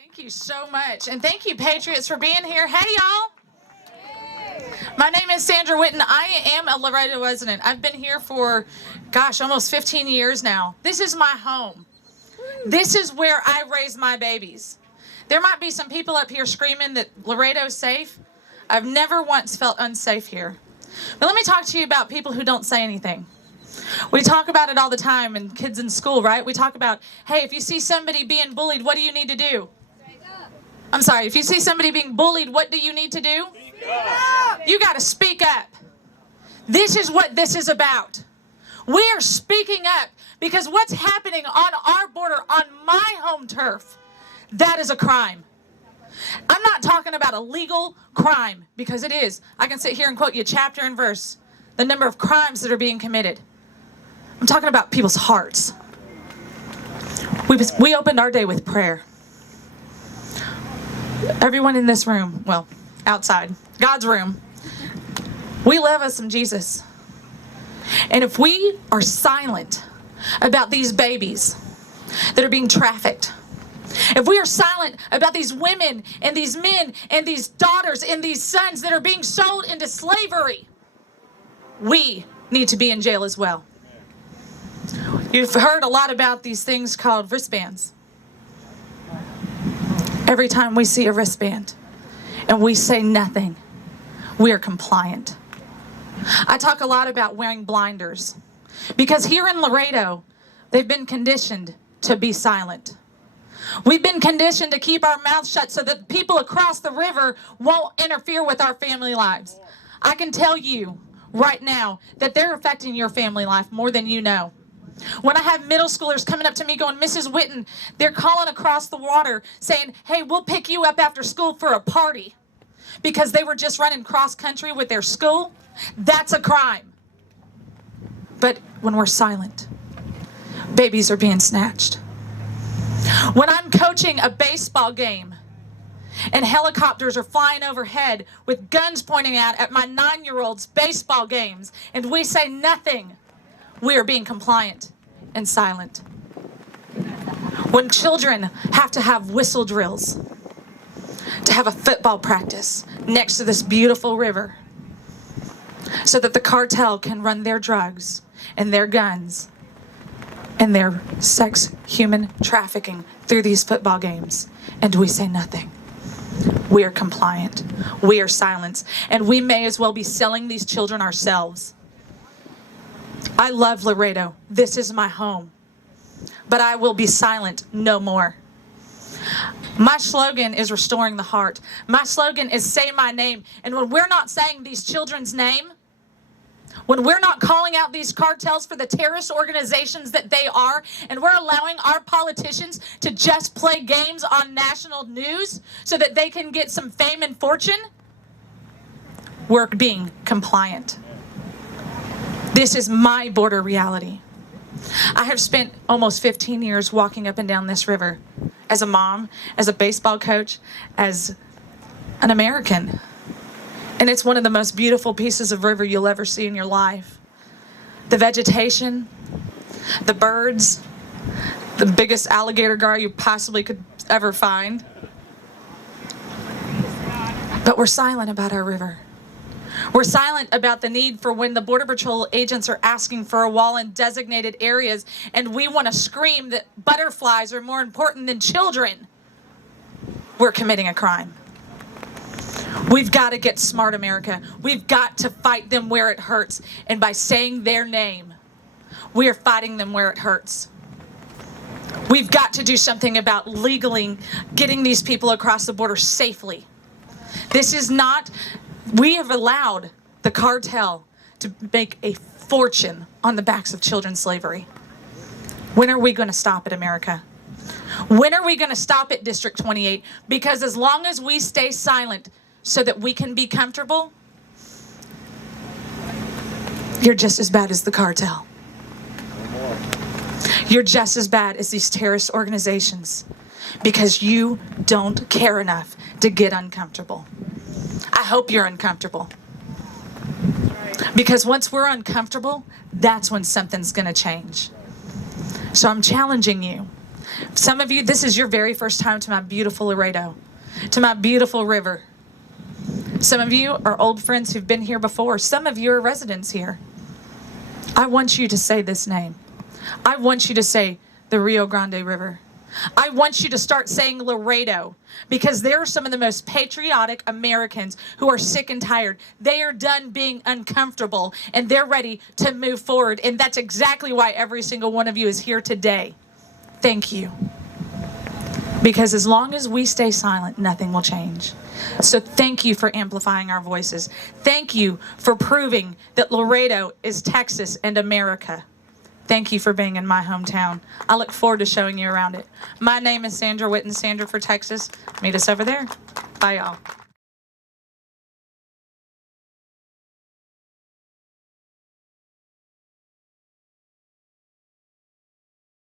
Thank you so much. And thank you, Patriots, for being here. Hey, y'all. My name is Sandra Whitten. I am a Laredo resident. I've been here for, almost 15 years now. This is my home. This is where I raise my babies. There might be some people up here screaming that Laredo's safe. I've never once felt unsafe here. But let me talk to you about people who don't say anything. We talk about it all the time, and kids in school, right? We talk about, hey, if you see somebody being bullied, what do you need to do? I'm sorry, if you see somebody being bullied, what do you need to do? You got to speak up. This is what this is about. We are speaking up because what's happening on our border, on my home turf, that is a crime. I'm not talking about a legal crime, because it is. I can sit here and quote you chapter and verse, the number of crimes that are being committed. I'm talking about people's hearts. We opened our day with prayer. Everyone in this room, well, outside, God's room, we love us some Jesus. And if we are silent about these babies that are being trafficked, if we are silent about these women and these men and these daughters and these sons that are being sold into slavery, we need to be in jail as well. You've heard a lot about these things called wristbands. Every time we see a wristband and we say nothing, we are compliant. I talk a lot about wearing blinders because here in Laredo, they've been conditioned to be silent. We've been conditioned to keep our mouths shut so that people across the river won't interfere with our family lives. I can tell you right now that they're affecting your family life more than you know. When I have middle schoolers coming up to me going, Mrs. Whitten, they're calling across the water saying, hey, we'll pick you up after school for a party because they were just running cross country with their school. That's a crime. But when we're silent, babies are being snatched. When I'm coaching a baseball game and helicopters are flying overhead with guns pointing out at my 9-year-old's baseball games and we say nothing, we are being compliant and silent. When children have to have whistle drills to have a football practice next to this beautiful river so that the cartel can run their drugs and their guns and their sex, human trafficking through these football games, and we say nothing. We are compliant. We are silent. And we may as well be selling these children ourselves. I love Laredo. This is my home. But I will be silent no more. My slogan is restoring the heart. My slogan is say my name. And when we're not saying these children's name, when we're not calling out these cartels for the terrorist organizations that they are, and we're allowing our politicians to just play games on national news so that they can get some fame and fortune, we're being compliant. This is my border reality. I have spent almost 15 years walking up and down this river as a mom, as a baseball coach, as an American. And it's one of the most beautiful pieces of river you'll ever see in your life. The vegetation, the birds, the biggest alligator gar you possibly could ever find. But we're silent about our river. We're silent about the need for when the Border Patrol agents are asking for a wall in designated areas and we want to scream that butterflies are more important than children. We're committing a crime. We've got to get smart, America. We've got to fight them where it hurts. And by saying their name, we are fighting them where it hurts. We've got to do something about legally getting these people across the border safely. This is not, we have allowed the cartel to make a fortune on the backs of children's slavery. When are we going to stop it, America? When are we going to stop it, District 28? Because as long as we stay silent so that we can be comfortable, you're just as bad as the cartel. You're just as bad as these terrorist organizations because you don't care enough to get uncomfortable. I hope you're uncomfortable. Because once we're uncomfortable, that's when something's going to change. So I'm challenging you Some of you, this is your very first time to my beautiful Laredo, to my beautiful river. Some of you are old friends who've been here before. Some of you are residents here. I want you to say this name. I want you to say the Rio Grande River. I want you to start saying Laredo, because there are some of the most patriotic Americans who are sick and tired. They are done being uncomfortable and they're ready to move forward. And that's exactly why every single one of you is here today. Thank you. Because as long as we stay silent, nothing will change. So thank you for amplifying our voices. Thank you for proving that Laredo is Texas and America. Thank you for being in my hometown. I look forward to showing you around it. My name is Sandra Whitten, Sandra for Texas. Meet us over there. Bye, y'all.